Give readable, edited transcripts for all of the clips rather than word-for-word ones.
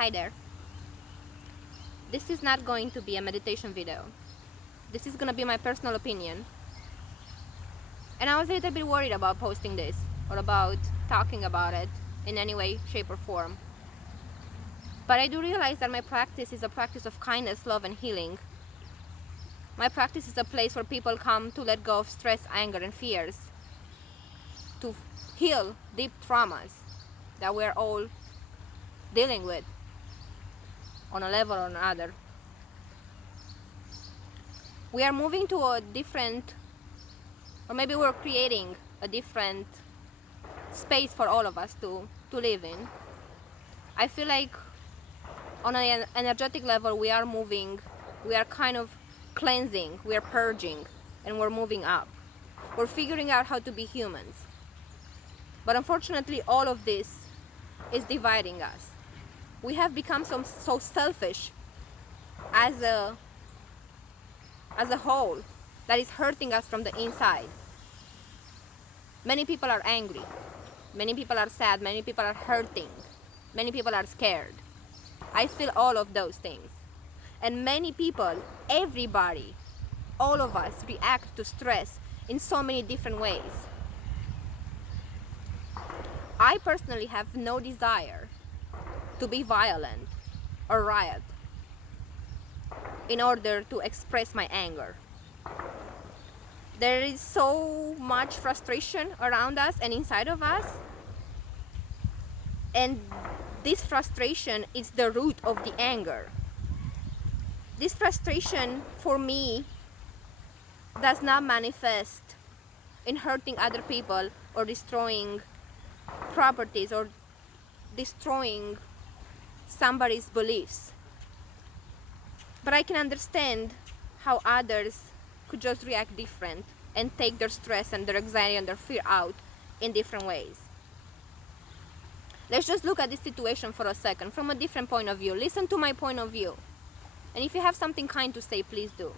Hi there. This is not going to be a meditation video. This is gonna be my personal opinion. And I was a little bit worried about posting this or about talking about it in any way, shape, or form. But I do realize that my practice is a practice of kindness, love, and healing. My practice is a place where people come to let go of stress, anger, and fears, to heal deep traumas that we're all dealing with on a level or another. We are moving to a different, or maybe we're creating a different space for all of us to live in. I feel like on an energetic level we are moving, we are kind of cleansing, we are purging, and we're moving up. We're figuring out how to be humans. But unfortunately all of this is dividing us. We have become so selfish as a whole that is hurting us from the inside. Many people are angry, many people are sad, many people are hurting, many people are scared. I feel all of those things. And many people, everybody, all of us react to stress in so many different ways. I personally have no desire to be violent or riot in order to express my anger. There is so much frustration around us and inside of us, and this frustration is the root of the anger. This frustration for me does not manifest in hurting other people or destroying properties or destroying somebody's beliefs. But I can understand how others could just react different and take their stress and their anxiety and their fear out in different ways. Let's just look at this situation for a second from a different point of view. Listen to my point of view. And if you have something kind to say, please do.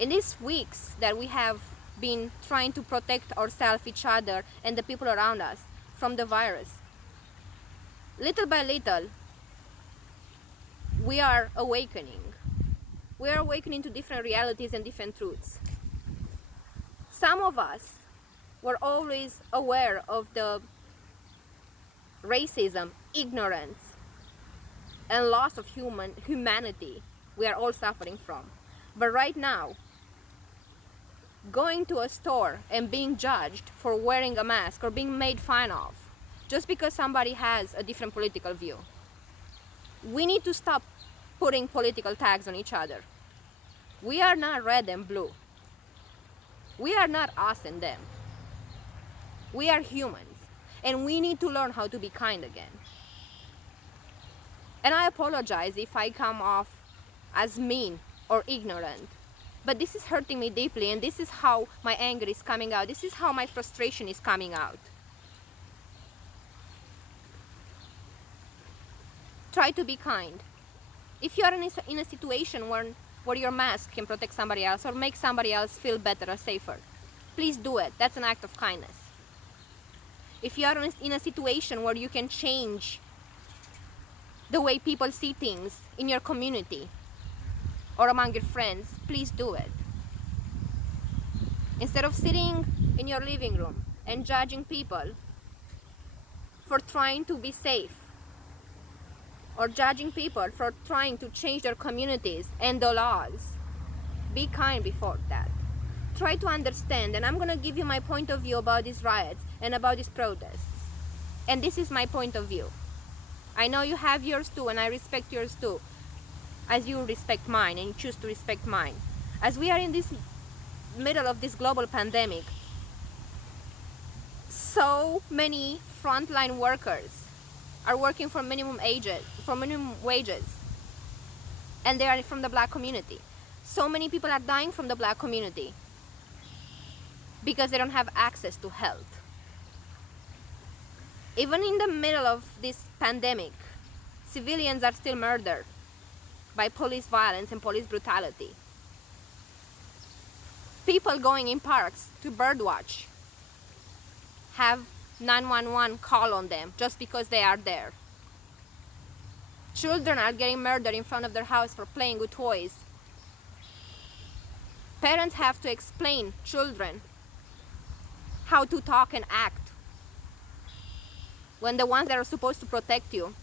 In these weeks that we have been trying to protect ourselves, each other, and the people around us from the virus, little by little, we are awakening. We are awakening to different realities and different truths. Some of us were always aware of the racism, ignorance, and loss of humanity we are all suffering from. But right now, going to a store and being judged for wearing a mask or being made fun of just because somebody has a different political view. We need to stop putting political tags on each other. We are not red and blue. We are not us and them. We are humans, and we need to learn how to be kind again. And I apologize if I come off as mean or ignorant, but this is hurting me deeply, and this is how my anger is coming out. This is how my frustration is coming out. Try to be kind. If you are in a situation where your mask can protect somebody else or make somebody else feel better or safer, please do it. That's an act of kindness. If you are in a situation where you can change the way people see things in your community or among your friends, please do it. Instead of sitting in your living room and judging people for trying to be safe, or judging people for trying to change their communities and the laws, be kind before that. Try to understand, and I'm gonna give you my point of view about these riots and about these protests. And this is my point of view. I know you have yours too, and I respect yours too, as you respect mine and you choose to respect mine. As we are in this middle of this global pandemic, so many frontline workers are working for minimum wages, and they are from the Black community. So many people are dying from the Black community because they don't have access to health. Even in the middle of this pandemic, civilians are still murdered by police violence and police brutality. People going in parks to birdwatch have 911 call on them just because they are there. Children are getting murdered in front of their house for playing with toys. Parents have to explain children how to talk and act when the ones that are supposed to protect you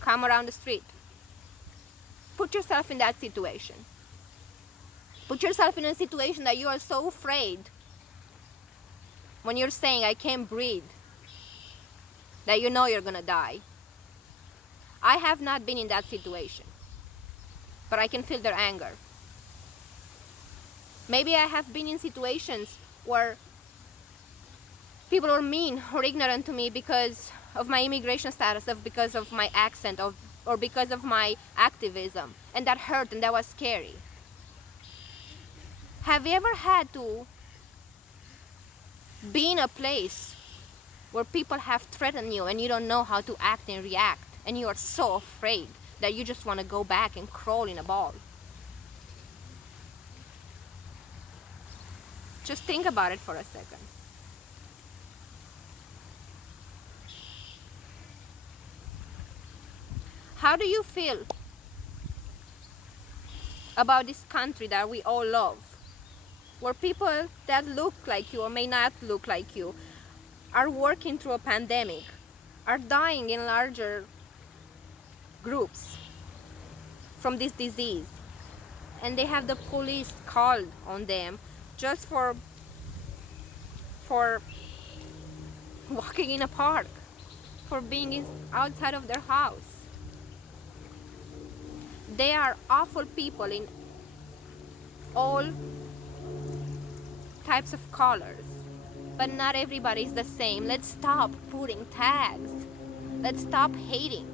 come around the street. Put yourself in that situation. Put yourself in a situation that you are so afraid when you're saying, I can't breathe, that you know you're gonna die. I have not been in that situation, but I can feel their anger. Maybe I have been in situations where people were mean or ignorant to me because of my immigration status, because of my accent, or because of my activism, and that hurt and that was scary. Have you ever had to be in a place where people have threatened you and you don't know how to act and react, and you are so afraid that you just want to go back and crawl in a ball? Just think about it for a second. How do you feel about this country that we all love, where people that look like you or may not look like you are working through a pandemic, are dying in larger groups from this disease, and they have the police called on them just for walking in a park, for being outside of their house? They are awful people in all types of colors, but not everybody is the same. Let's stop putting tags. Let's stop hating.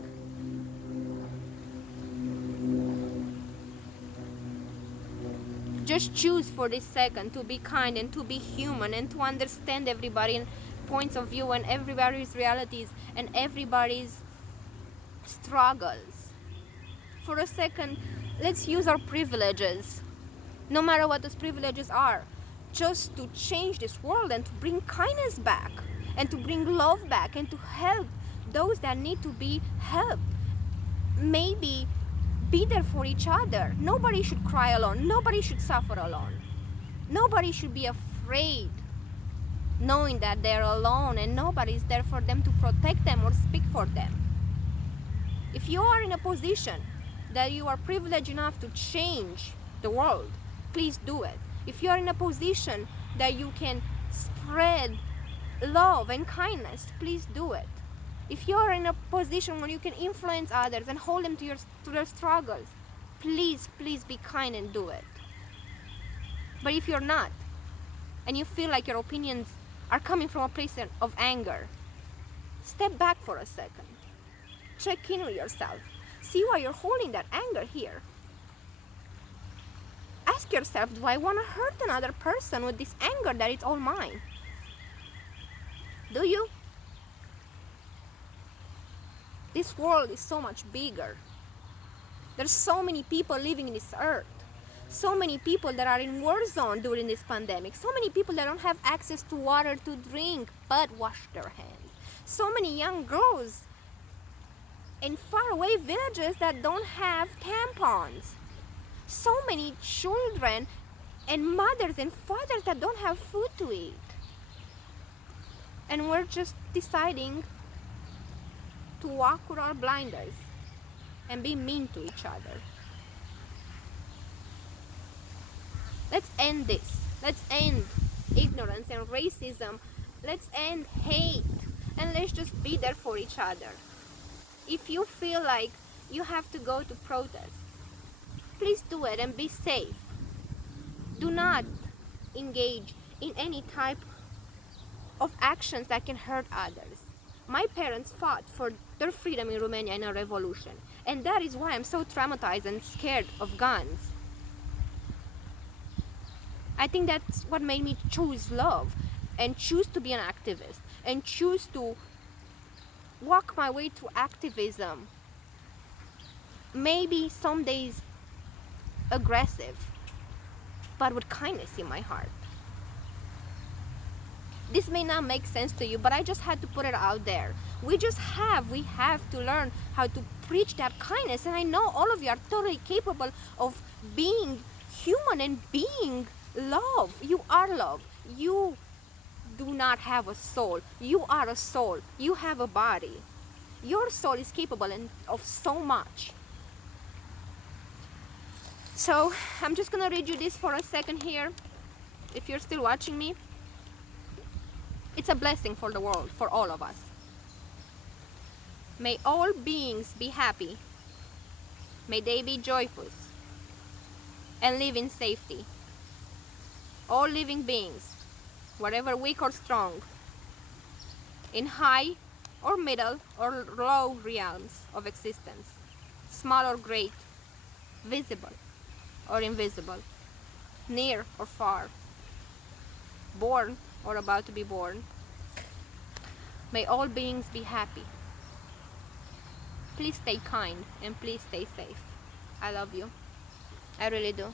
Just choose for this second to be kind and to be human and to understand everybody's points of view and everybody's realities and everybody's struggles. For a second, let's use our privileges, no matter what those privileges are, just to change this world and to bring kindness back and to bring love back and to help those that need to be helped. Maybe be there for each other. Nobody should cry alone. Nobody should suffer alone. Nobody should be afraid knowing that they're alone and nobody's there for them to protect them or speak for them. If you are in a position that you are privileged enough to change the world, please do it. If you are in a position that you can spread love and kindness, please do it. If you are in a position where you can influence others and hold them to their struggles, please be kind and do it. But if you're not, and you feel like your opinions are coming from a place of anger, step back for a second. Check in with yourself. See why you're holding that anger here. Ask yourself, do I want to hurt another person with this anger that it's all mine? Do you? This world is so much bigger. There's so many people living in this earth. So many people that are in war zone during this pandemic. So many people that don't have access to water to drink but wash their hands. So many young girls in faraway villages that don't have tampons. So many children and mothers and fathers that don't have food to eat. And we're just deciding to walk with our blinders and be mean to each other. Let's end this. Let's end ignorance and racism. Let's end hate. And let's just be there for each other. If you feel like you have to go to protest, please do it and be safe. Do not engage in any type of actions that can hurt others. My parents fought for their freedom in Romania in a revolution, and that is why I'm so traumatized and scared of guns. I think that's what made me choose love and choose to be an activist and choose to walk my way to activism. Maybe some days aggressive, but with kindness in my heart. This may not make sense to you, but I just had to put it out there. We have to learn how to preach that kindness. And I know all of you are totally capable of being human and being love. You are love. You do not have a soul. You are a soul. You have a body. Your soul is capable of so much. So I'm just gonna read you this for a second here. If you're still watching me, it's a blessing for the world, for all of us. May all beings be happy. May they be joyful and live in safety. All living beings, whatever weak or strong, in high or middle or low realms of existence, small or great, visible or invisible, near or far, born or about to be born. May all beings be happy. Please stay kind and please stay safe. I love you. I really do.